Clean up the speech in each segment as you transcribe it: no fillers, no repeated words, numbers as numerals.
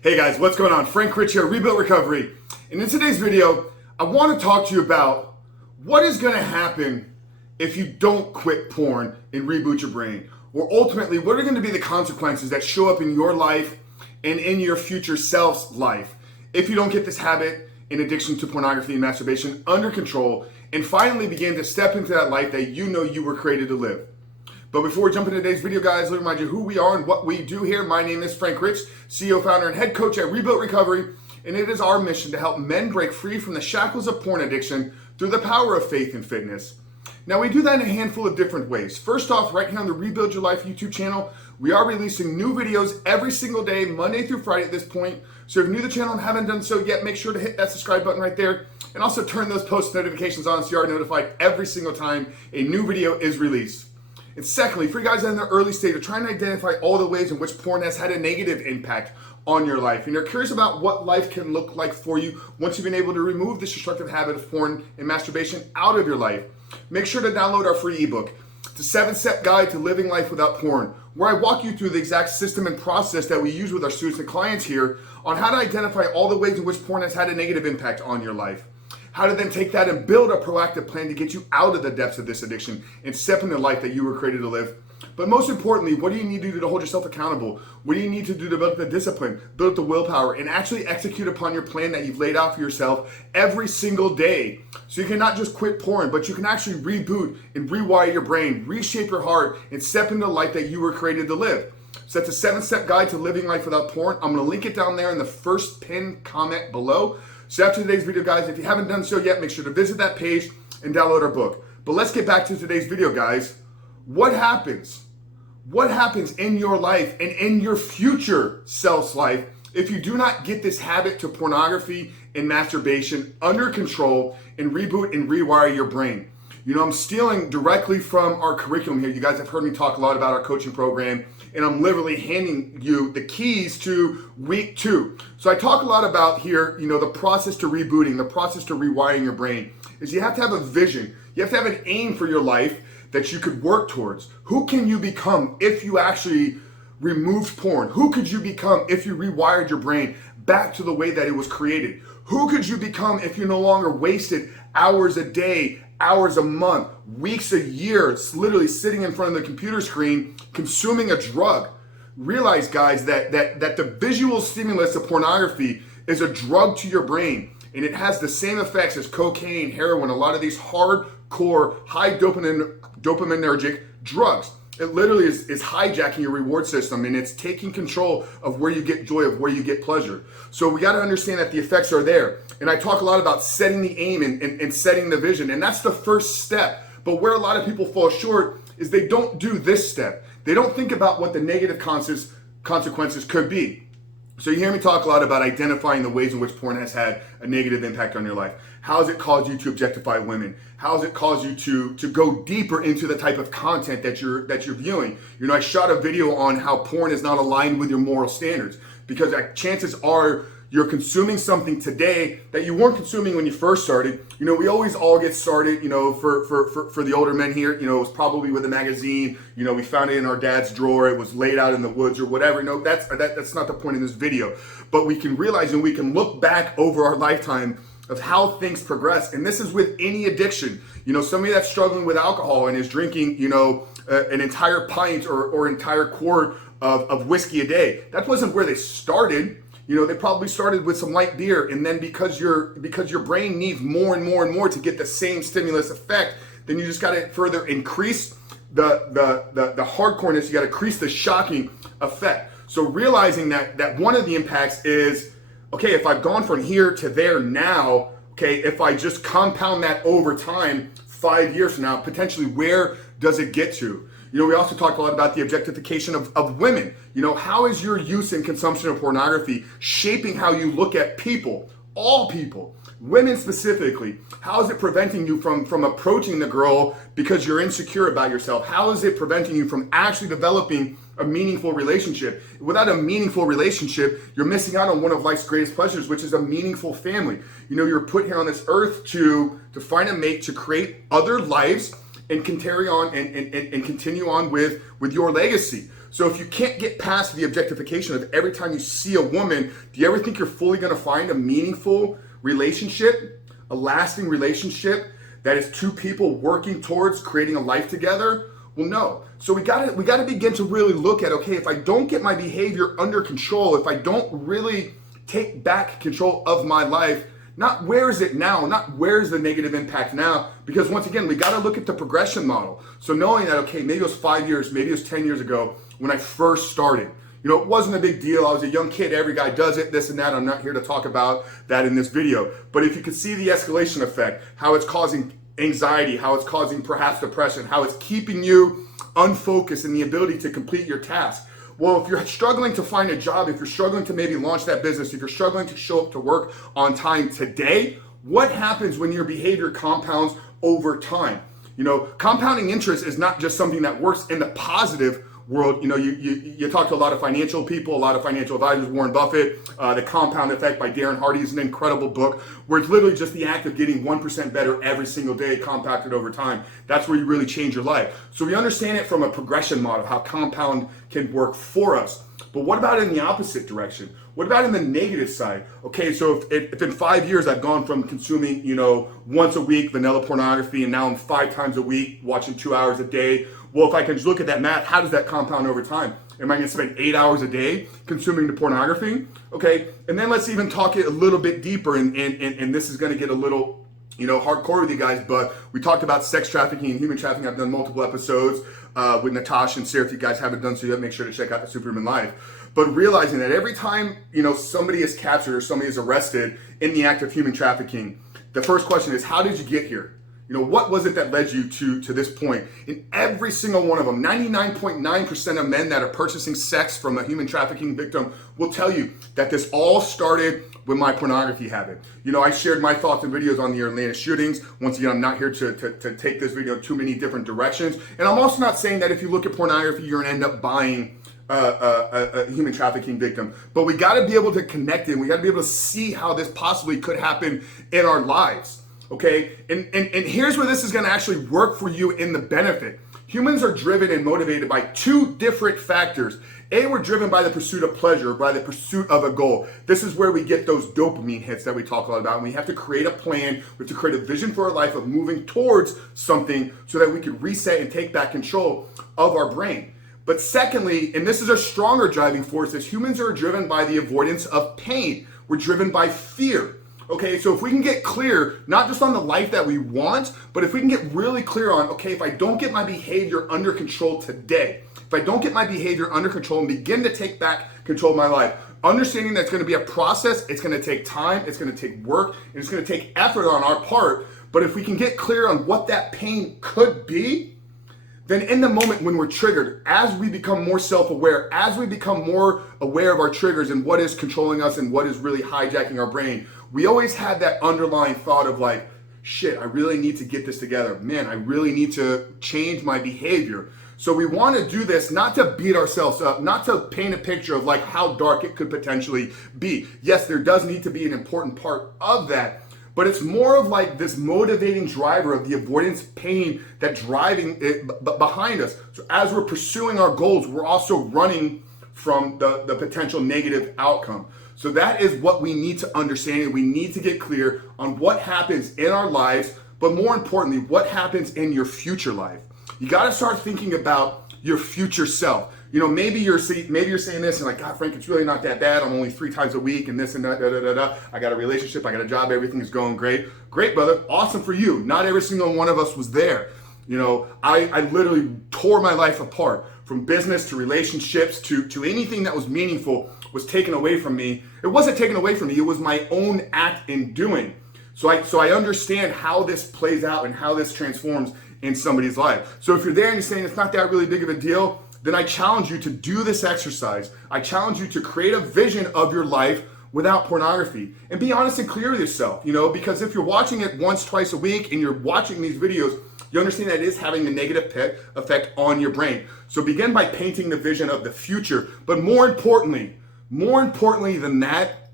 Hey guys, what's going on? Frank Rich here, Rebuilt Recovery. And in today's video, I want to talk to you about what is going to happen if you don't quit porn and reboot your brain. Or ultimately, what are going to be the consequences that show up in your life and in your future self's life if you don't get this habit and addiction to pornography and masturbation under control and finally begin to step into that life that you know you were created to live. But before we jump into today's video, guys, let me remind you who we are and what we do here. My name is Frank Rich, CEO, founder, and head coach at Rebuilt Recovery, and it is our mission to help men break free from the shackles of porn addiction through the power of faith and fitness. Now, we do that in a handful of different ways. First off, right here on the Rebuild Your Life YouTube channel, we are releasing new videos every single day, Monday through Friday at this point. So if you're new to the channel and haven't done so yet, make sure to hit that subscribe button right there, and also turn those post notifications on so you are notified every single time a new video is released. And secondly, for you guys in the early stage of trying to identify all the ways in which porn has had a negative impact on your life, and you're curious about what life can look like for you once you've been able to remove this destructive habit of porn and masturbation out of your life, make sure to download our free ebook. It's a 7-step guide to living life without porn, where I walk you through the exact system and process that we use with our students and clients here on how to identify all the ways in which porn has had a negative impact on your life. How to then take that and build a proactive plan to get you out of the depths of this addiction and step into the life that you were created to live. But most importantly, what do you need to do to hold yourself accountable? What do you need to do to build the discipline, build the willpower, and actually execute upon your plan that you've laid out for yourself every single day? So you can not just quit porn, but you can actually reboot and rewire your brain, reshape your heart, and step into the life that you were created to live. So that's a 7-step guide to living life without porn. I'm gonna link it down there in the first pinned comment below. So after today's video, guys, if you haven't done so yet, make sure to visit that page and download our book. But let's get back to today's video, guys. What happens? What happens in your life and in your future self's life if you do not get this habit to pornography and masturbation under control and reboot and rewire your brain? You know, I'm stealing directly from our curriculum here. You guys have heard me talk a lot about our coaching program, and I'm literally handing you the keys to week 2. So I talk a lot about here, you know, the process to rebooting, the process to rewiring your brain is you have to have a vision. You have to have an aim for your life that you could work towards. Who can you become if you actually removed porn? Who could you become if you rewired your brain back to the way that it was created? Who could you become if you no longer wasted hours a day, hours a month, weeks a year, literally sitting in front of the computer screen, consuming a drug? Realize, guys, that the visual stimulus of pornography is a drug to your brain, and it has the same effects as cocaine, heroin, a lot of these hardcore, high dopaminergic drugs. It literally is hijacking your reward system, and it's taking control of where you get joy, of where you get pleasure. So we got to understand that the effects are there. And I talk a lot about setting the aim and setting the vision, and that's the first step. But where a lot of people fall short is they don't do this step. They don't think about what the negative consequences could be. So you hear me talk a lot about identifying the ways in which porn has had a negative impact on your life. How has it caused you to objectify women? How has it caused you to go deeper into the type of content that you're viewing? You know, I shot a video on how porn is not aligned with your moral standards, because chances are you're consuming something today that you weren't consuming when you first started. You know, we always all get started, you know, for the older men here, you know, it was probably with a magazine. You know, we found it in our dad's drawer. It was laid out in the woods or whatever. You know, that's not the point in this video. But we can realize and we can look back over our lifetime of how things progress. And this is with any addiction. You know, somebody that's struggling with alcohol and is drinking, you know, an entire pint or entire quart of whiskey a day. That wasn't where they started. You know, they probably started with some light beer, and then because your brain needs more and more and more to get the same stimulus effect, then you just got to further increase the hardcoreness. You got to increase the shocking effect. So realizing that one of the impacts is, okay, if I've gone from here to there now, okay, if I just compound that over time, 5 years from now, potentially where does it get to? You know, we also talk a lot about the objectification of women. You know, how is your use and consumption of pornography shaping how you look at people, all people, women specifically? How is it preventing you from approaching the girl because you're insecure about yourself? How is it preventing you from actually developing a meaningful relationship? Without a meaningful relationship, you're missing out on one of life's greatest pleasures, which is a meaningful family. You know, you're put here on this earth to find a mate, to create other lives, and can carry on and continue on with your legacy. So if you can't get past the objectification of every time you see a woman, do you ever think you're fully going to find a meaningful relationship, a lasting relationship that is two people working towards creating a life together? Well, no. So we gotta begin to really look at, okay, if I don't get my behavior under control, if I don't really take back control of my life, not where is it now, not where is the negative impact now, because once again, we gotta look at the progression model. So knowing that, okay, maybe it was 5 years, maybe it was 10 years ago when I first started. You know, it wasn't a big deal. I was a young kid. Every guy does it, this and that. I'm not here to talk about that in this video. But if you could see the escalation effect, how it's causing anxiety, how it's causing perhaps depression, how it's keeping you unfocused in the ability to complete your task. Well, if you're struggling to find a job, if you're struggling to maybe launch that business, if you're struggling to show up to work on time today, what happens when your behavior compounds over time? You know, compounding interest is not just something that works in the positive world. You know, you talk to a lot of financial people, a lot of financial advisors, Warren Buffett, The Compound Effect by Darren Hardy is an incredible book where it's literally just the act of getting 1% better every single day compounded over time. That's where you really change your life. So we understand it from a progression model, how compound can work for us. But what about in the opposite direction? What about in the negative side? Okay, so if in 5 years I've gone from consuming, you know, once a week vanilla pornography, and now I'm 5 times a week watching 2 hours a day. Well, if I can just look at that math, how does that compound over time? Am I going to spend 8 hours a day consuming the pornography? Okay, and then let's even talk it a little bit deeper, and this is going to get a little, you know, hardcore with you guys, but we talked about sex trafficking and human trafficking. I've done multiple episodes with Natasha and Sarah. If you guys haven't done so yet, make sure to check out the Superhuman Life. But realizing that every time, you know, somebody is captured or somebody is arrested in the act of human trafficking, the first question is, how did you get here? You know, what was it that led you to this point? In every single one of them, 99.9% of men that are purchasing sex from a human trafficking victim will tell you that this all started with my pornography habit. You know, I shared my thoughts and videos on the Atlanta shootings. Once again, I'm not here to take this video too many different directions. And I'm also not saying that if you look at pornography, you're gonna end up buying a human trafficking victim. But we gotta be able to connect it. We gotta be able to see how this possibly could happen in our lives. Okay, and here's where this is going to actually work for you in the benefit. Humans are driven and motivated by two different factors. A, we're driven by the pursuit of pleasure, by the pursuit of a goal. This is where we get those dopamine hits that we talk a lot about. And we have to create a plan, we have to create a vision for our life of moving towards something so that we can reset and take back control of our brain. But secondly, and this is a stronger driving force, is humans are driven by the avoidance of pain. We're driven by fear. Okay, so if we can get clear, not just on the life that we want, but if we can get really clear on, okay, if I don't get my behavior under control today, if I don't get my behavior under control and begin to take back control of my life, understanding that it's going to be a process, it's going to take time, it's going to take work, and it's going to take effort on our part, but if we can get clear on what that pain could be, then in the moment when we're triggered, as we become more self-aware, as we become more aware of our triggers and what is controlling us and what is really hijacking our brain, we always had that underlying thought of like, shit, I really need to get this together. Man, I really need to change my behavior. So we want to do this not to beat ourselves up, not to paint a picture of like how dark it could potentially be. Yes, there does need to be an important part of that, but it's more of like this motivating driver of the avoidance pain that driving it behind us. So as we're pursuing our goals, we're also running from the potential negative outcome. So that is what we need to understand, and we need to get clear on what happens in our lives, but more importantly, what happens in your future life. You got to start thinking about your future self. You know, maybe you're saying this and like, God, Frank, it's really not that bad. I'm only 3 times a week and this and that, da, da, da, da. I got a relationship, I got a job, everything is going great. Great, brother, awesome for you. Not every single one of us was there. You know, I literally tore my life apart, from business to relationships to anything that was meaningful was taken away from me. It wasn't taken away from me, it was my own act in doing. So I understand how this plays out and how this transforms in somebody's life. So if you're there and you're saying it's not that really big of a deal, then I challenge you to do this exercise. I challenge you to create a vision of your life without pornography, and be honest and clear with yourself, you know, because if you're watching it once, twice a week and you're watching these videos, you understand that it is having a negative effect on your brain. So begin by painting the vision of the future, but more importantly than that,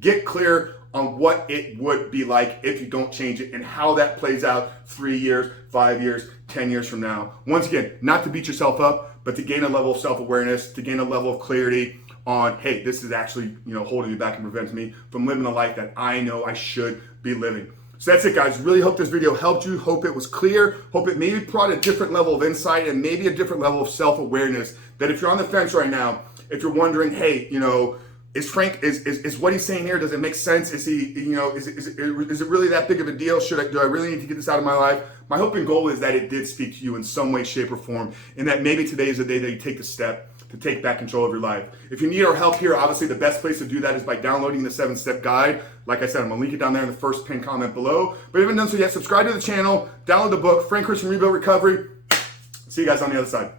get clear on what it would be like if you don't change it and how that plays out 3 years, 5 years, 10 years from now. Once again, not to beat yourself up, but to gain a level of self-awareness, to gain a level of clarity on, hey, this is actually, holding me back and prevents me from living a life that I know I should be living. So that's it, guys. Really hope this video helped you. Hope it was clear. Hope it maybe brought a different level of insight and maybe a different level of self-awareness, that if you're on the fence right now, if you're wondering, hey, is Frank, is what he's saying here, does it make sense? Is he, is it really that big of a deal? Do I really need to get this out of my life? My hope and goal is that it did speak to you in some way, shape, or form, and that maybe today is the day that you take the step to take back control of your life. If you need our help here, obviously the best place to do that is by downloading the 7-step guide. Like I said, I'm gonna link it down there in the first pinned comment below. But if you haven't done so yet, subscribe to the channel, download the book, Frank Christian Rebuild Recovery. See you guys on the other side.